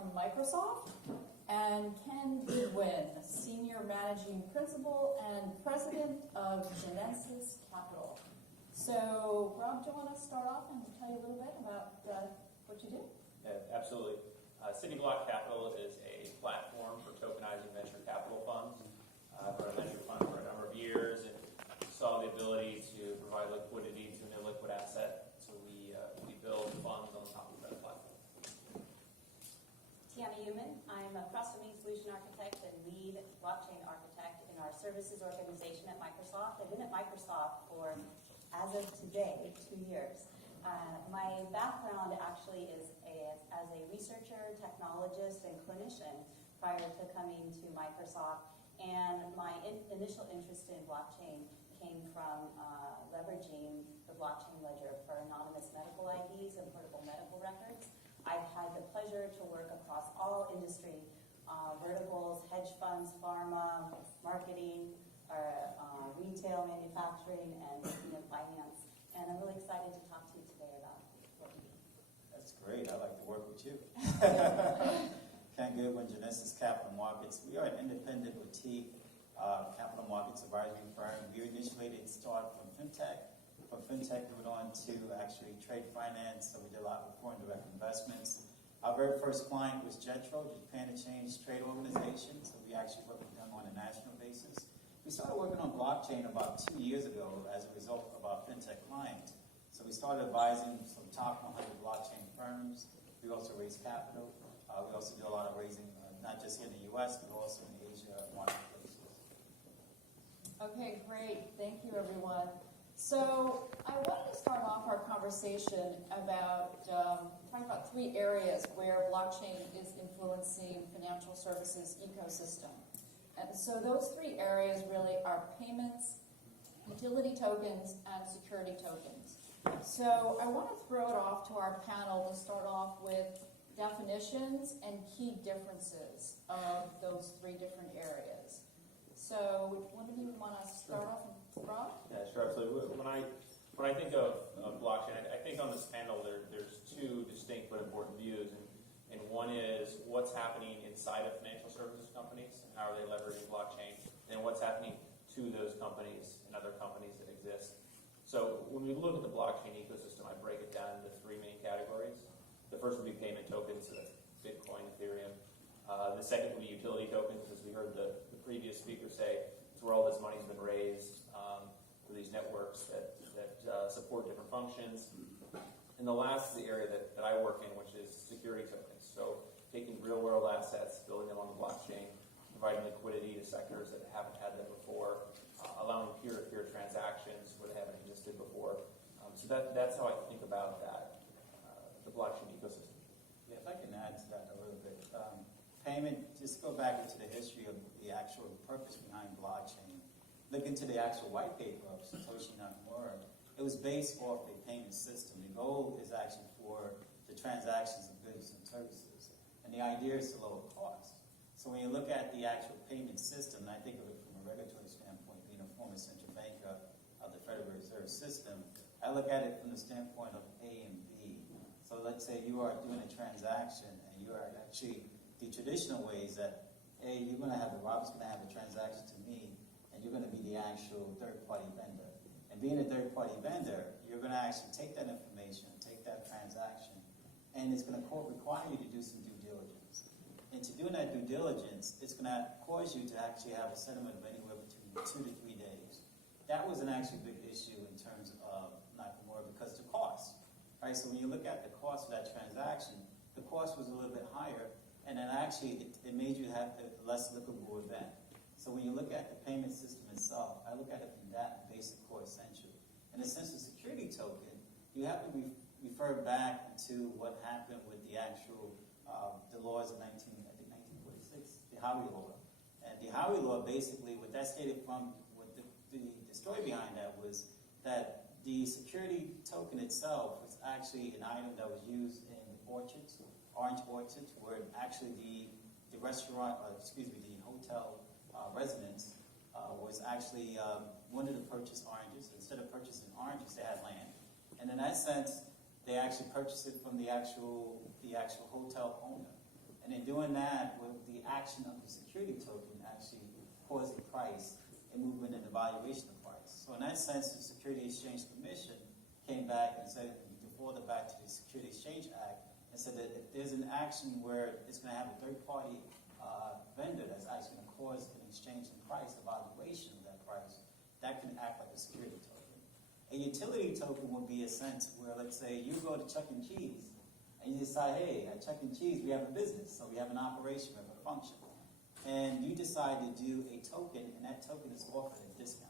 from Microsoft, and Ken Goodwin, Senior Managing Principal and President of Jeanensis Capital. So, Rob, do you want to start off and tell you a little bit about what you do? Yeah, absolutely. City Block Capital is a platform for tokenizing venture capital funds. I've run a venture fund for a number of years and saw the ability to provide liquidity to an illiquid asset. So we build funds on top of that platform. Tiana Human. I'm a cross-domain solution architect and lead blockchain architect in our services organization at Microsoft. I've been at Microsoft for, as of today, 2 years. My background actually is as a researcher, technologist, and clinician prior to coming to Microsoft. And my initial interest in blockchain came from leveraging the blockchain ledger for anonymous medical IDs and portable medical records. I've had the pleasure to work across all industry verticals, hedge funds, pharma, marketing, retail, manufacturing, and finance. And I'm really excited to talk to you today about what we do. That's great. I like to work with you. Ken Goodwin, Jeanensis Capital Markets. We are an independent boutique capital markets advisory firm. We initially did start from fintech. From fintech, we went on to actually trade finance, so we did a lot of foreign direct investments. Our very first client was Jetro, the Japan Exchange Trade Organization, so we actually worked with them on a national basis. We started working on blockchain about 2 years ago as a result of our fintech clients. So we started advising some top 100 blockchain firms. We also raised capital. We also do a lot of raising, not just here in the U.S., but also in Asia marketplaces. Okay, great. Thank you, everyone. So I wanted to start off our conversation about talking about 3 areas where blockchain is influencing financial services ecosystem. And so those 3 areas really are payments, utility tokens, and security tokens. So I want to throw it off to our panel to start off with definitions and key differences of those 3 different areas. So one of you want to start off, Rob? Yeah, sure. Absolutely. When I think of blockchain, I think on this panel there's 2 distinct but important views, and one is what's happening inside of financial services companies and how are they leveraging blockchain, and what's happening to those companies and other companies that exist. So when we look at the blockchain ecosystem, I break it down into 3 main categories. The first would be payment tokens, so that's Bitcoin, Ethereum. The second would be utility tokens, as we heard the previous speaker say. It's where all this money's been raised for these networks that support different functions. And the last is the area that I work in, which is security tokens. So taking real-world assets, building them on the blockchain, providing liquidity to sectors that haven't had them before, allowing peer-to-peer transactions where they haven't existed before. So that's how I think about that, the blockchain ecosystem. Yeah, if I can add to that a little bit. Payment, just go back into the history of the actual purpose behind blockchain. Look into the actual white paper of Satoshi Nakamoto. It was based off a payment system. The goal is actually for the transactions of goods and services. And the idea is to lower cost. So when you look at the actual payment system, and I think of it from a regulatory standpoint, being a former central banker of the Federal Reserve System, I look at it from the standpoint of A and B. So let's say you are doing a transaction and you are actually the traditional ways that, A, you're going to have Rob's going to have a transaction to me, and you're going to be the actual third-party vendor. And being a third-party vendor, you're going to actually take that information, take that transaction, and it's going to require you to do some due diligence. And to do that due diligence, it's going to cause you to actually have a settlement of anywhere between 2 to 3 days. That was an actually big issue in terms of Nakamura because of the cost. Right? So when you look at the cost of that transaction, the cost was a little bit higher, and then actually it made you have a less liquidable event. So when you look at the payment system itself, I look at it from that basic core essential. In the sense of security token, you have to refer back to what happened with the actual the laws of 1946, the Howey Law. And the Howey Law basically, what that stated from, what the story behind that was that the security token itself was actually an item that was used in orchards, orange orchards, where actually the restaurant, the hotel residents was actually wanted to purchase oranges. Instead of purchasing oranges, they had land. And in that sense, they actually purchased it from the actual hotel owner. And in doing that, with the action of the security token actually caused the price a movement in the valuation of price. So in that sense, the Security Exchange Commission came back and said, defaulted back to the Security Exchange Act and said that if there's an action where it's going to have a third-party vendor that's actually going to cause an exchange in price, a valuation of that price, that can act like a security token. A utility token would be a sense where, let's say, you go to Chuck E. Cheese and you decide, hey, at Chuck E. Cheese we have a business, so we have an operation, we have a function. And you decide to do a token, and that token is offered at a discount.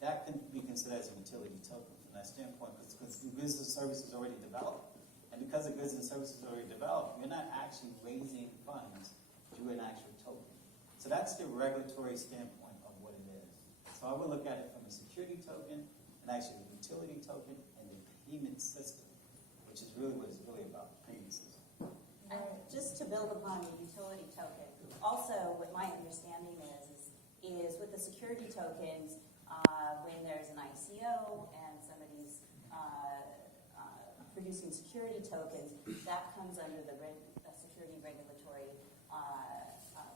That can be considered as a utility token from that standpoint, because the goods and services is already developed. And because the goods and services is already developed, you're not actually raising funds through an actual token. So that's the regulatory standpoint of what it is. So I would look at it from a security token, and actually a utility token, and a payment system, which is really what it's really about, the payment system. And just to build upon the utility token, also what my understanding is with the security tokens, when there's an ICO and somebody's producing security tokens, that comes under the security regulatory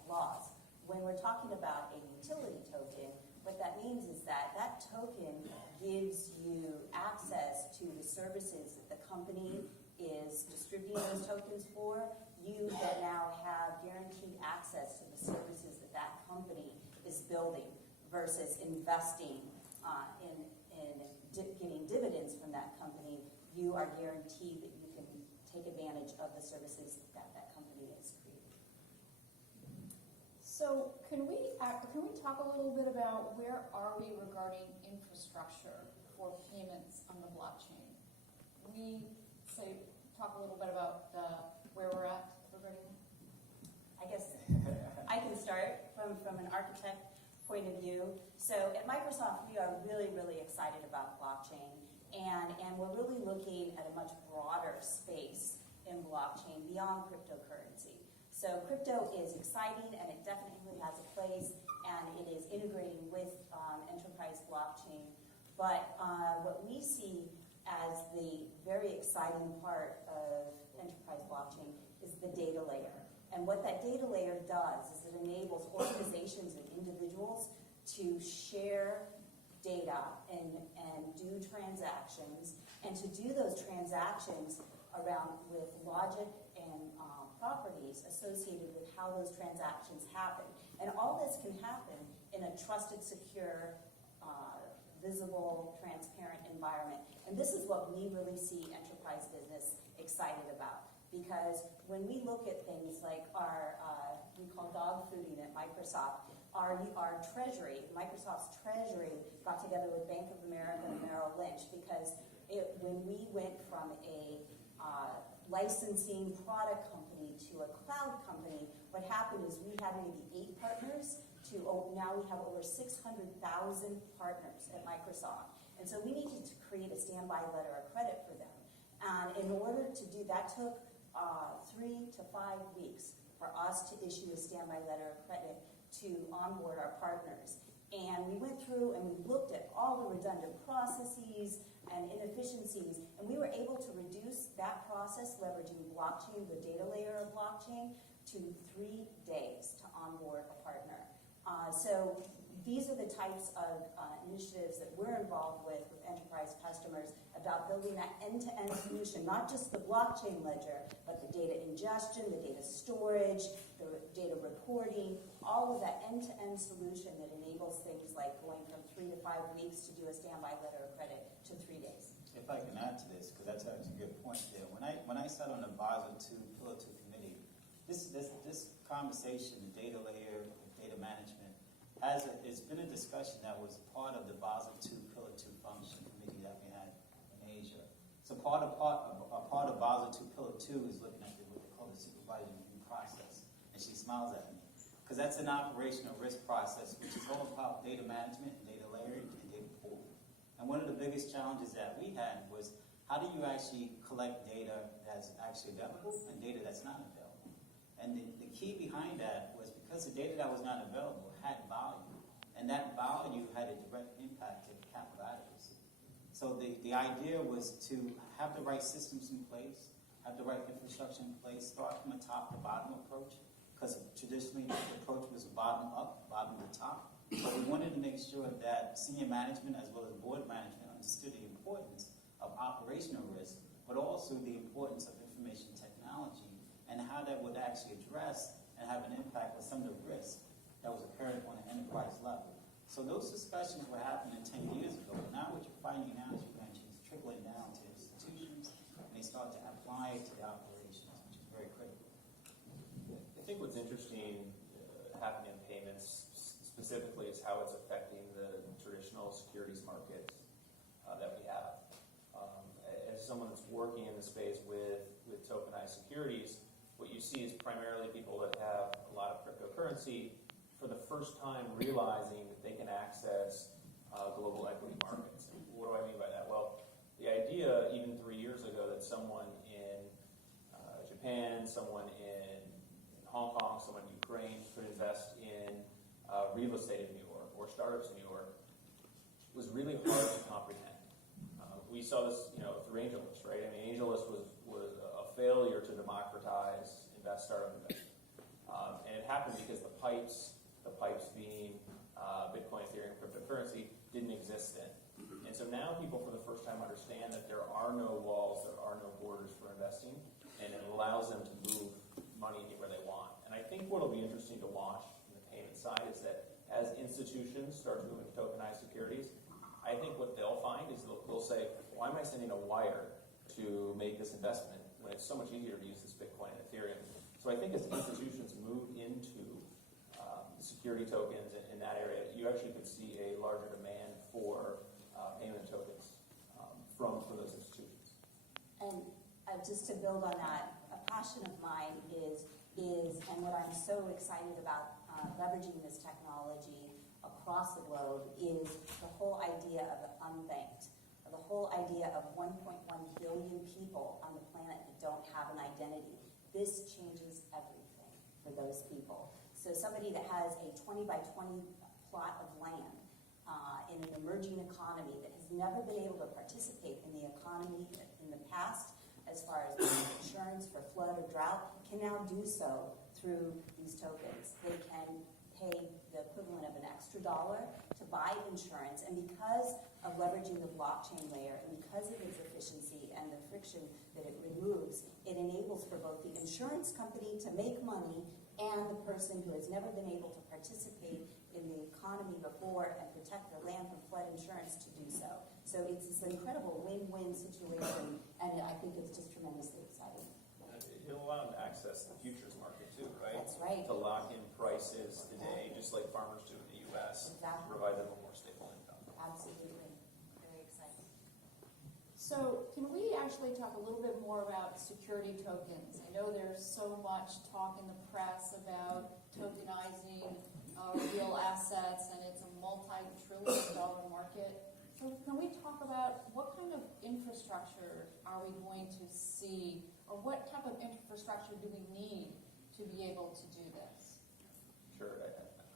laws. When we're talking about a utility token, what that means is that that token gives you access to the services that the company is distributing those tokens for. You that now have guaranteed access to the services that that company is building versus investing in getting dividends from that company. You are guaranteed that you can take advantage of the services that that company is creating. So can we talk a little bit about where are we regarding infrastructure for payments on the blockchain? Talk a little bit about where we're at regarding that. I guess I can start from an architect point of view. So at Microsoft, we are really, really excited about blockchain, and we're really looking at a much broader space in blockchain beyond cryptocurrency. So crypto is exciting, and it definitely has a place, and it is integrating with enterprise blockchain. But what we see as the very exciting part of enterprise blockchain is the data layer. And what that data layer does is it enables organizations and individuals to share data and do transactions, and to do those transactions around with logic and properties associated with how those transactions happen. And all this can happen in a trusted, secure, visible, transparent environment. And this is what we really see enterprise business excited about. Because when we look at things like our, we call dog fooding at Microsoft, our treasury, Microsoft's treasury got together with Bank of America and Merrill Lynch, because when we went from a licensing product company to a cloud company, what happened is we had maybe 8 partners to now we have over 600,000 partners at Microsoft. And so we needed to create a standby letter of credit for them. And in order to do that took 3 to 5 weeks for us to issue a standby letter of credit to onboard our partners. And we went through and we looked at all the redundant processes and inefficiencies, and we were able to reduce that process leveraging blockchain, the data layer of blockchain, to 3 days to onboard a partner. So these are the types of initiatives that we're involved with enterprise customers about building that end-to-end solution, not just the blockchain ledger, but the data ingestion, the data storage, the data reporting, all of that end-to-end solution that enables things like going from 3 to 5 weeks to do a standby letter of credit to 3 days. If I can add to this, because that's actually a good point there. When I sat on the Basel II Pillar 2 committee, this conversation, the data layer, data management, it's been a discussion that was part of the Basel II Pillar 2 function committee that we had in Asia. So part of Basel II Pillar 2 is looking at what they call the supervisory review process. And she smiles at me, because that's an operational risk process, which is all about data management, data layering, and data pooling. And one of the biggest challenges that we had was, how do you actually collect data that's actually available and data that's not available? And the key behind that was because the data that was not available had value, and that value had a direct impact to capital adequacy. So the idea was to have the right systems in place, have the right infrastructure in place, start from a top to bottom approach, because traditionally the approach was bottom up, bottom to top. But we wanted to make sure that senior management as well as board management understood the importance of operational risk, but also the importance of information technology and how that would actually address and have an impact on some of the risk that was occurring on an enterprise level. So those discussions were happening 10 years ago. Now what you're finding now, as you mentioned, is trickling down to institutions, and they start to apply it to the operations, which is very critical. I think what's interesting happening in payments specifically is how it's affecting the traditional securities markets that we have. As someone that's working in the space with tokenized securities, what you see is primarily people that have a lot of cryptocurrency for the first time realizing that they can access global equity markets. And what do I mean by that? Well, the idea even 3 years ago that someone in Japan, someone in Hong Kong, someone in Ukraine could invest in real estate in New York or startups in New York was really hard to comprehend. We saw this, through AngelList, right? I mean, AngelList was a failure to democratize startup investment, and it happened because the pipes being Bitcoin, Ethereum, cryptocurrency, didn't exist then. And so now people, for the first time, understand that there are no walls, there are no borders for investing, and it allows them to move money anywhere they want. And I think what will be interesting to watch in the payment side is that as institutions start moving to tokenized securities, I think what they'll find is they'll say, why am I sending a wire to make this investment when it's so much easier to use this Bitcoin and Ethereum? So I think as institutions move into security tokens in that area, you actually could see a larger demand for payment tokens from those institutions. And just to build on that, a passion of mine is and what I'm so excited about leveraging this technology across the globe is the whole idea of the unbanked, the whole idea of 1.1 billion people on the planet that don't have an identity. This changes everything for those people. So somebody that has a 20 by 20 plot of land in an emerging economy that has never been able to participate in the economy in the past, as far as insurance for flood or drought, can now do so through these tokens. They can pay the equivalent of an extra dollar to buy insurance, and because of leveraging the blockchain layer and because of its efficiency and the friction that it removes, it enables for both the insurance company to make money and the person who has never been able to participate in the economy before and protect their land from flood insurance to do so. So it's this incredible win-win situation, and I think it's just tremendously exciting. It'll allow them to access the futures market too, right? That's right. To lock in prices today, just like farmers do in the U.S. Exactly. To provide them a more stable income. Absolutely. Very exciting. So can we actually talk a little bit more about security tokens? I know there's so much talk in the press about tokenizing real assets, and it's a multi-trillion-dollar market. So can we talk about what kind of infrastructure are we going to see, or what type of infrastructure do we need to be able to do this? Sure.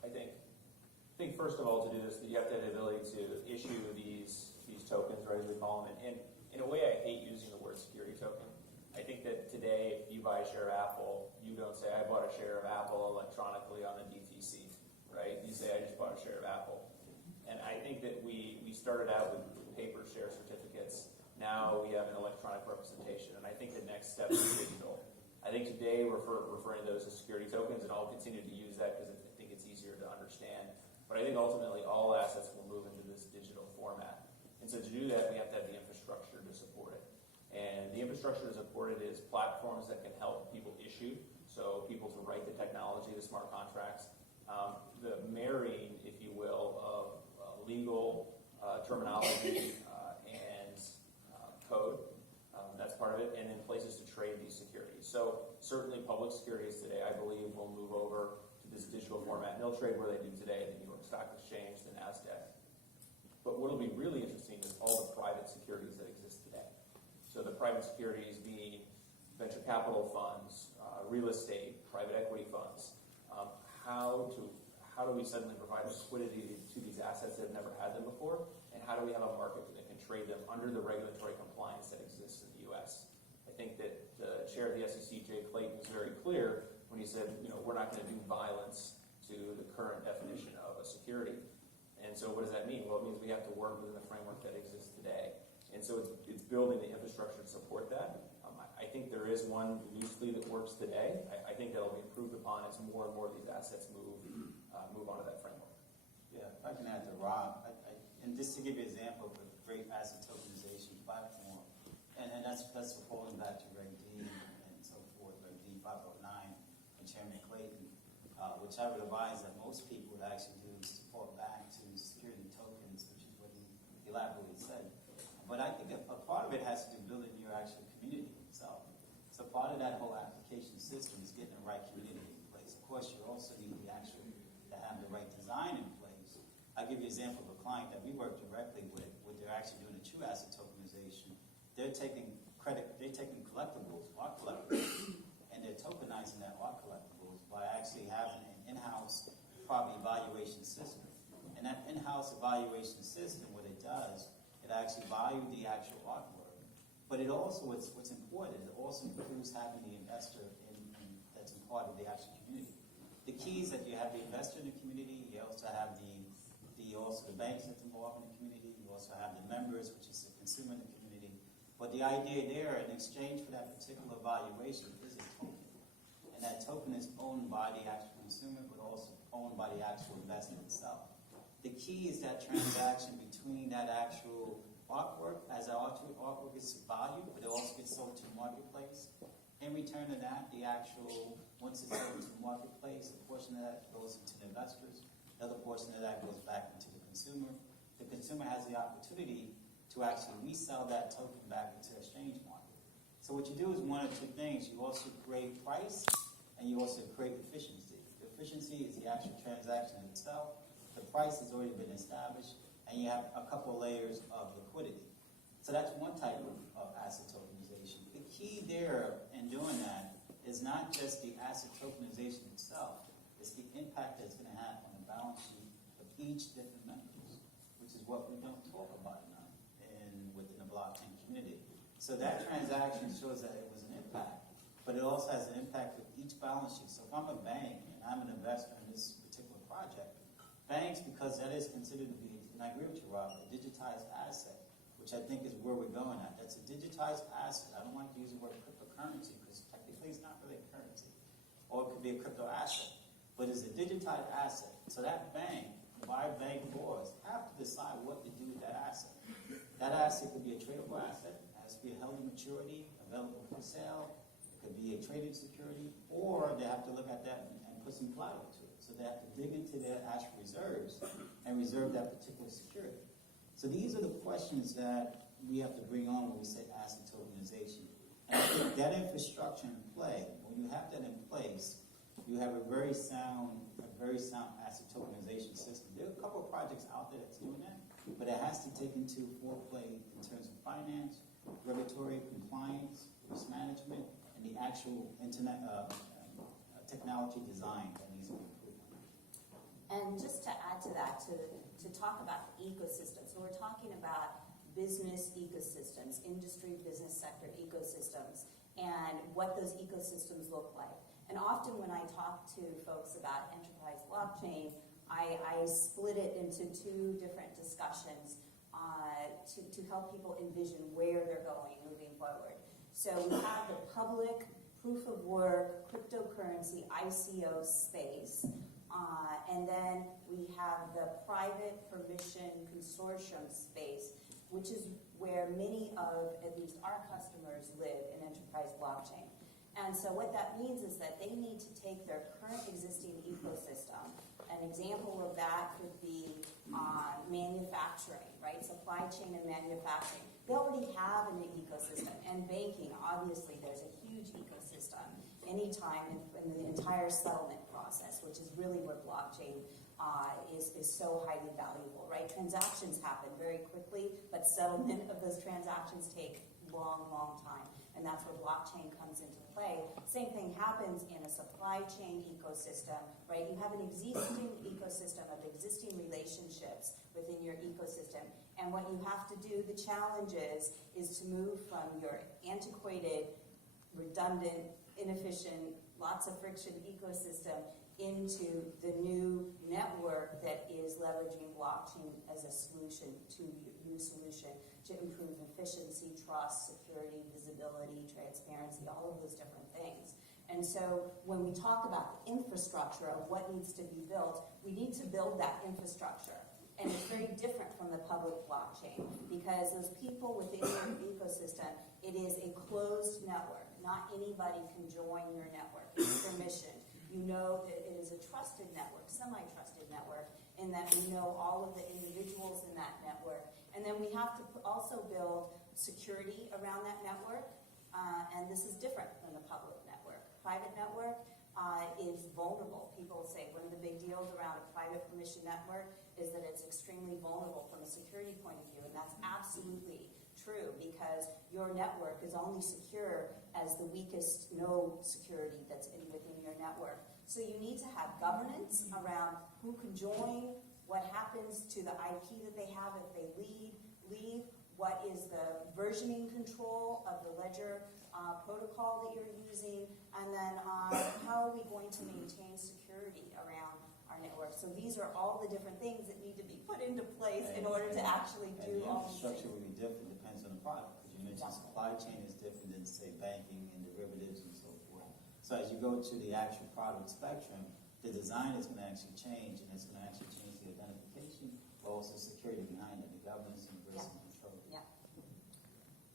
I think first of all, to do this, you have to have the ability to issue these tokens, right, as we call them. And in a way, I hate using the word security token. I think that today, if you buy a share of Apple, you don't say, I bought a share of Apple electronically on the DTC, right? You say, I just bought a share of Apple. And I think that we started out with paper share certificates. Now we have an electronic representation. And I think the next step is digital. I think today we're referring to those as security tokens, and I'll continue to use that because I think it's easier to understand. But I think ultimately all assets will move into this digital format. And so to do that, we have to have the infrastructure to support it. And the infrastructure to support it is platforms that can help people issue, so people to write the technology, the smart contracts, the marrying, if you will, of legal terminology and code. That's part of it, and then places to trade these securities. So certainly public securities today, I believe, will move over to this digital format, and they'll trade where they do today, the New York Stock Exchange, the NASDAQ. But what will be really interesting is all the private securities that exist today. So the private securities being venture capital funds, real estate, private equity funds. How do we suddenly provide liquidity to these assets that have never had them before? And how do we have a market that can trade them under the regulatory compliance that exists in the U.S.? I think that the chair of the SEC, Jay Clayton, was very clear when he said, we're not going to do violence to the current definition of a security. And so what does that mean? Well, it means we have to work within the framework that exists today. And so it's building the infrastructure to support that. I think there is one loosely that works today. I think that'll be improved upon as more and more of these assets move onto that framework. Yeah, if I can add to Rob, and just to give you an example of a great asset tokenization platform, and that's falling back to Reg D and so forth, Reg D 509 and Chairman Clayton, which I would advise that most people would actually do is fall back to security tokens, which is what he elaborately said. But I think a part of it has to do building your actual community itself. So part of that whole application system is getting the right community in place. Of course, you also need to have the right design in place. I'll give you an example of a client that we work directly with, where they're actually doing a true asset tokenization. They're taking collectibles, art collectibles, and they're tokenizing that art collectibles by actually having an in-house property evaluation system. And that in-house evaluation system, what it does, it actually values the actual artwork. But it also, what's important, it also includes having the investor that's a part of the actual community. The key is that you have the investor in the community, you also have the banks that's involved in the community, you also have the members, which is the consumer in the community. But the idea there, in exchange for that particular valuation, is a token. And that token is owned by the actual consumer, but also owned by the actual investor itself. The key is that transaction between that actual artwork, as the artwork is valued, but it also gets sold to the marketplace. In return of that, once it's sold to the marketplace, a portion of that goes into the investors, another portion of that goes back into the consumer. The consumer has the opportunity to actually resell that token back into the exchange market. So what you do is one of two things. You also create price, and you also create efficiency. The efficiency is the actual transaction itself. The price has already been established, and you have a couple layers of liquidity. So that's one type of asset tokenization. The key there in doing that is not just the asset tokenization itself, it's the impact that's going to have on the balance sheet of each different members, which is what we don't talk about enough within the blockchain community. So that transaction shows that it was an impact, but it also has an impact with each balance sheet. So if I'm a bank and I'm an investor in this particular project, banks, because that is considered to be, and I agree with you, Rob, a digitized asset, which I think is where we're going at. That's a digitized asset. I don't like to use the word cryptocurrency because technically it's not really a currency. Or it could be a crypto asset. But it's a digitized asset. So that bank, by bank laws, have to decide what to do with that asset. That asset could be a tradable asset. It has to be a held to maturity, available for sale. It could be a traded security. Or they have to look at that and put some collateral to it. So they have to dig into their actual reserves and reserve that particular security. So these are the questions that we have to bring on when we say asset tokenization. And I think that infrastructure in play, when you have that in place, you have a very sound asset tokenization system. There are a couple of projects out there that's doing that, but it has to take into foreplay in terms of finance, regulatory compliance, risk management, and the actual internet technology design that needs to be improved. And just to add to that, to talk about the ecosystem. So we're talking about business ecosystems, industry, business sector ecosystems, and what those ecosystems look like. And often when I talk to folks about enterprise blockchain, I split it into two different discussions to help people envision where they're going moving forward. So we have the public proof of work, cryptocurrency, ICO space, and then we have the private permission consortium space, which is where many of, at least our customers, live in enterprise blockchain. And so what that means is that they need to take their current existing ecosystem. An example of that could be manufacturing, right? Supply chain and manufacturing. They already have an ecosystem. And banking, obviously, there's a huge ecosystem anytime in the entire settlement process, which is really where blockchain is so highly valuable, right? Transactions happen very quickly, but settlement of those transactions take long time. And that's where blockchain comes into play. Same thing happens in a supply chain ecosystem, right? You have an existing ecosystem of existing relationships within your ecosystem. And what you have to do, the challenge is to move from your antiquated redundant, inefficient, lots of friction ecosystem into the new network that is leveraging blockchain as a solution to improve efficiency, trust, security, visibility, transparency, all of those different things. And so when we talk about the infrastructure of what needs to be built, we need to build that infrastructure. And it's very different from the public blockchain because those people within your ecosystem, it is a closed network. Not anybody can join your network. It's permissioned. You know that it is a trusted network, semi-trusted network, in that we know all of the individuals in that network. And then we have to also build security around that network. And this is different than the public network. Private network is vulnerable. People say one of the big deals around a private permission network is that it's extremely vulnerable from a security point of view, and that's absolutely true because your network is only secure as the weakest node security that's within your network. So you need to have governance around who can join, what happens to the IP that they have if they leave, what is the versioning control of the ledger protocol that you're using, and then how are we going to maintain security around our network. So these are all the different things that need to be put into place in order to actually do all these things. And the infrastructure will be different, depends on the product, because you mentioned supply chain is different than, say, banking and derivatives and so forth. So as you go to the actual product spectrum, the design is going to actually change, and it's going to actually change the identification, but also security behind it, the governance and risk and control. Yeah.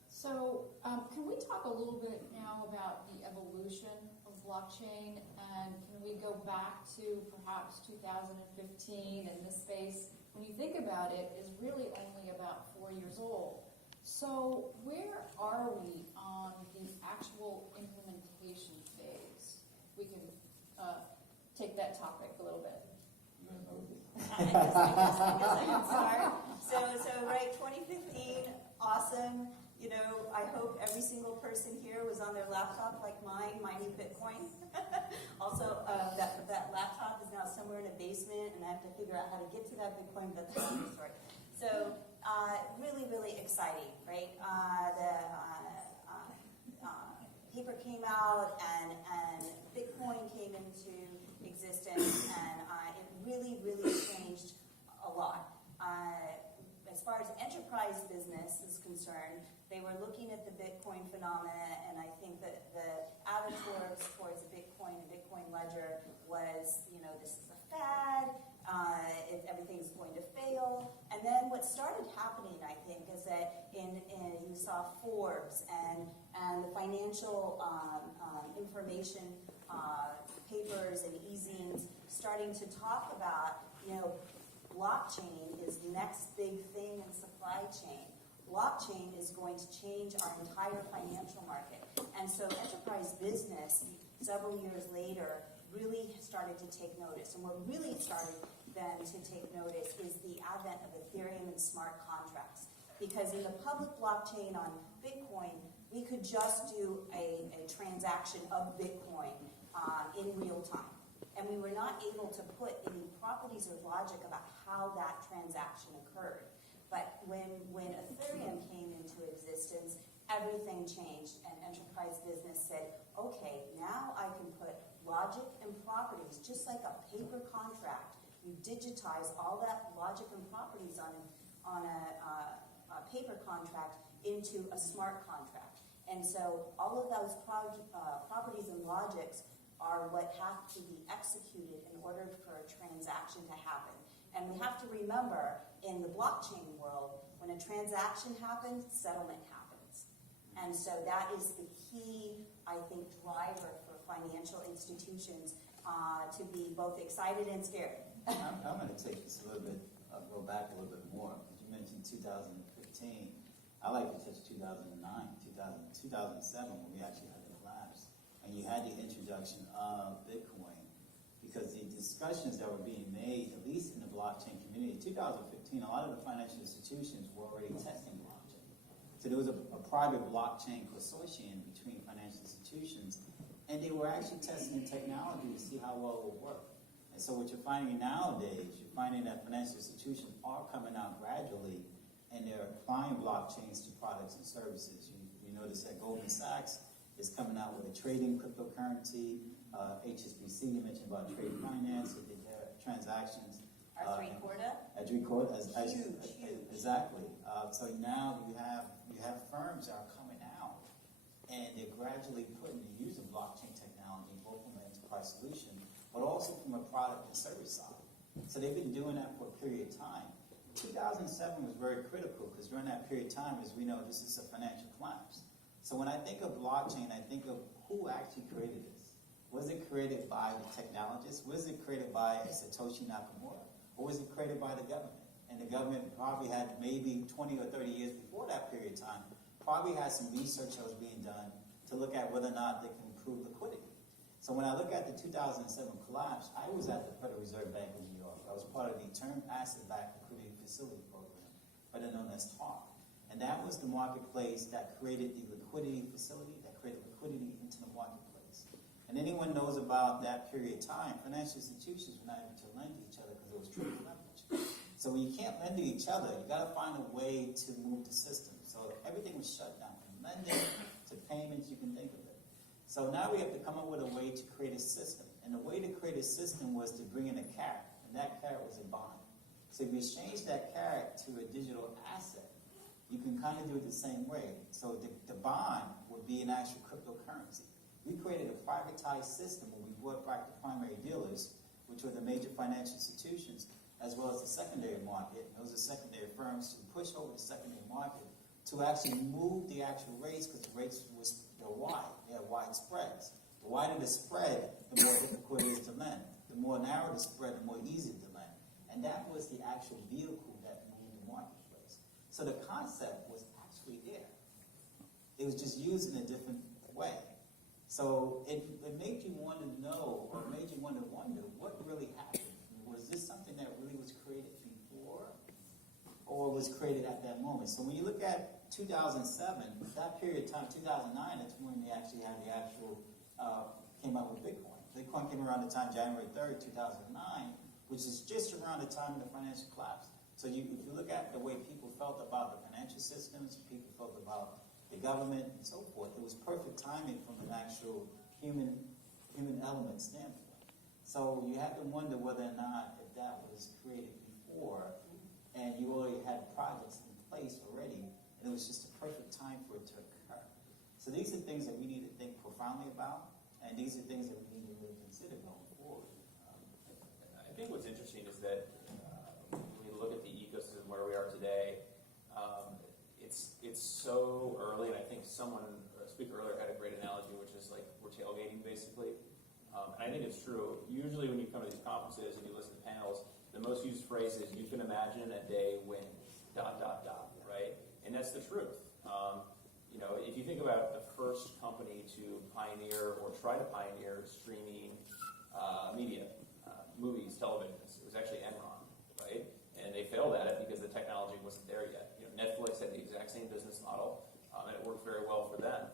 So can we talk a little bit now about the evolution of blockchain, and can we go back to perhaps 2015, and this space, when you think about it, is really only about 4 years old. So where are we on the actual implementation phase? We can take that topic a little bit. I guess I can start. So right, 2015, awesome. You know, I hope every single person here was on their laptop like mine, mining Bitcoin. Also, that laptop is now somewhere in a basement, and I have to figure out how to get to that Bitcoin, but that's another story. So, really, really exciting, right? The paper came out, and Bitcoin came into existence, and it really, really changed a lot. As far as enterprise business is concerned, they were looking at the Bitcoin phenomena, and I think that the attitude towards Bitcoin and Bitcoin ledger was, you know, this is a fad, everything's going to fail. And then what started happening, I think, is that you saw Forbes and the financial information papers and e-zines starting to talk about, you know, blockchain is the next big thing in supply chain. Blockchain is going to change our entire financial market. And so enterprise business, several years later, really started to take notice. And what really started then to take notice is the advent of Ethereum and smart contracts. Because in the public blockchain on Bitcoin, we could just do a transaction of Bitcoin in real time. And we were not able to put any properties or logic about how that transaction occurred. But when Ethereum came into existence, everything changed, and enterprise business said, okay, now I can put logic and properties, just like a paper contract. You digitize all that logic and properties on a paper contract into a smart contract. And so all of those properties and logics are what have to be executed in order for a transaction to happen. And we have to remember, in the blockchain world, when a transaction happens, settlement happens. And so that is the key, I think, driver for financial institutions to be both excited and scared. I'm going to take this a little bit, go back a little bit more, because you mentioned 2015. I like to touch 2009, 2007, when we actually had the collapse. And you had the introduction of Bitcoin, because the discussions that were being made, at least in the blockchain community, in 2015, a lot of the financial institutions were already testing blockchain. So there was a private blockchain consortium between financial institutions, and they were actually testing the technology to see how well it would work. And so what you're finding nowadays, you're finding that financial institutions are coming out gradually, and they're applying blockchains to products and services. You notice that Goldman Sachs is coming out with a trading cryptocurrency. HSBC, you mentioned about trade finance, they did their transactions. Our three Corda. Huge. Exactly. So now you have firms that are coming out, and they're gradually putting the use of blockchain technology, both from an enterprise solution, but also from a product and service side. So they've been doing that for a period of time. 2007 was very critical because during that period of time, as we know, this is a financial collapse. So when I think of blockchain, I think of who actually created this. Was it created by the technologists? Was it created by Satoshi Nakamoto? Or was it created by the government? And the government probably had maybe 20 or 30 years before that period of time, probably had some research that was being done to look at whether or not they can improve liquidity. So when I look at the 2007 collapse, I was at the Federal Reserve Bank of New York. I was part of the Term Asset-Backed Liquidity Facility Program, better known as TARP. And that was the marketplace that created the liquidity facility, that created liquidity into the marketplace. And anyone knows about that period of time, financial institutions were not able to lend to each other because it was triple leverage. So when you can't lend to each other, you got to find a way to move the system. So everything was shut down, from lending to payments, you can think of it. So now we have to come up with a way to create a system. And the way to create a system was to bring in a carrot, and that carrot was a bond. So if you exchange that carrot to a digital asset, you can kind of do it the same way. So the bond would be an actual cryptocurrency. We created a privatized system where we brought back the primary dealers, which were the major financial institutions, as well as the secondary market. Those are secondary firms to push over the secondary market to actually move the actual rates, because the rates they're wide. They have wide spreads. The wider the spread, the more difficult it is to lend. The more narrow the spread, the more easy to lend. And that was the actual vehicle that moved the marketplace. So the concept was actually there. It was just used in a different way. So it made you want to know, or made you want to wonder, what really happened? Was this something that really was created before, or was created at that moment? So when you look at 2007, that period of time, 2009, that's when they actually had the actual, came out with Bitcoin. Bitcoin came around the time, January 3rd, 2009, which is just around the time of the financial collapse. So if you look at the way people felt about the financial systems, people felt about the government and so forth, it was perfect timing from an actual human element standpoint. So you have to wonder whether or not if that was created before, and you already had projects in place already, and it was just a perfect time for it to occur. So these are things that we need to think profoundly about, and these are things that we need to really consider going forward. I think what's interesting is that when you look at the ecosystem where we are today, it's so early, and I think a speaker earlier had a great analogy, which is like we're tailgating basically. And I think it's true. Usually when you come to these conferences and you listen to panels, the most used phrase is, you can imagine a day when ... right? And that's the truth. If you think about the first company to pioneer or try to pioneer streaming media, movies, televisions, it was actually Enron, right? And they failed at it because the technology wasn't there yet. Netflix had the exact same business model, and it worked very well for them.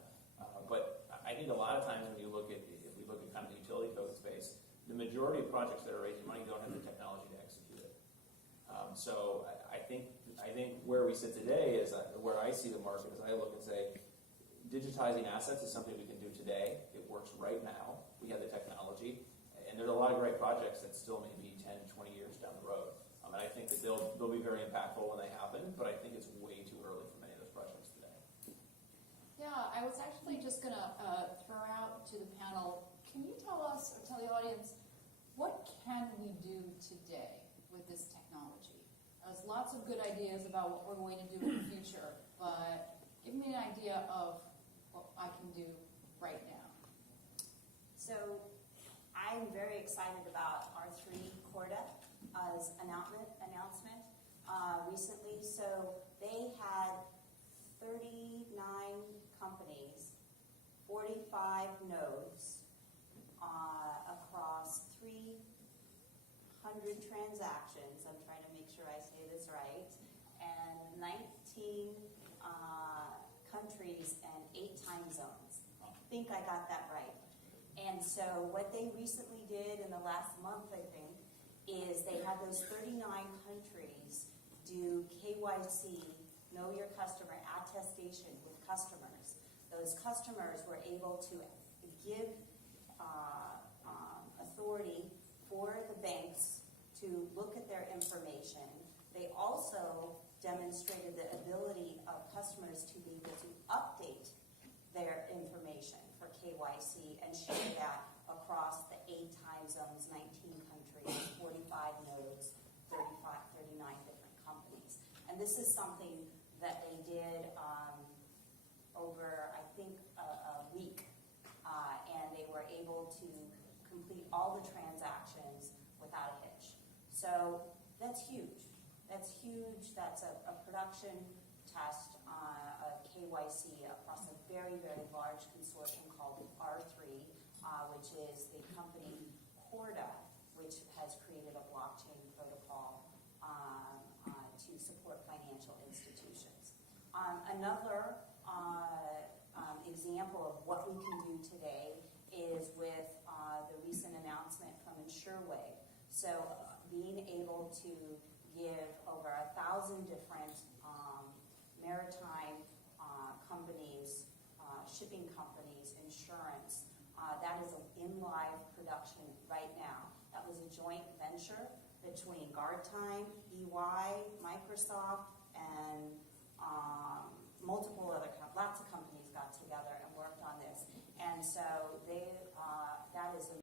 But I think a lot of times when if we look at kind of the utility code space, the majority of projects that are raising money don't have the technology to execute it. So I think where we sit today is where I see the market as I look and say, digitizing assets is something we can do today. It works right now. We have the technology. And there's a lot of great projects that still may be 10, 20 years down the road. And I think that they'll be very impactful when they happen, but I think it's way too early for many of those projects today. Yeah, I was actually just going to throw out to the panel, can you tell us, or tell the audience, what can we do today with this technology? There's lots of good ideas about what we're going to do in the future, but give me an idea of what I can do right now. So I'm very excited about our three Corda's announcement recently. So they had 39 companies, 45 nodes across 300 transactions. I'm trying to make sure I say this right. And 19 countries and 8 time zones. I think I got that right. And so what they recently did in the last month, I think, is they had those 39 countries do KYC, know your customer attestation with customers. those customers were able to give authority for the banks to look at their information. They also demonstrated the ability of customers to be able to update their information for KYC and share that across the 8 time zones, 19 countries, 45 nodes, 39 different companies. And this is something that they did over, I think, a week. And they were able to complete all the transactions without a hitch. So that's huge. That's huge. That's a production test of KYC across a very, very large consortium called R3, which is the company Corda, which has created a blockchain protocol to support financial institutions. Another example of what we can do today is with the recent announcement from InsureWay. So being able to give over 1,000 different maritime companies, shipping companies, insurance, that is in live production right now. That was a joint venture between GuardTime, EY, Microsoft, and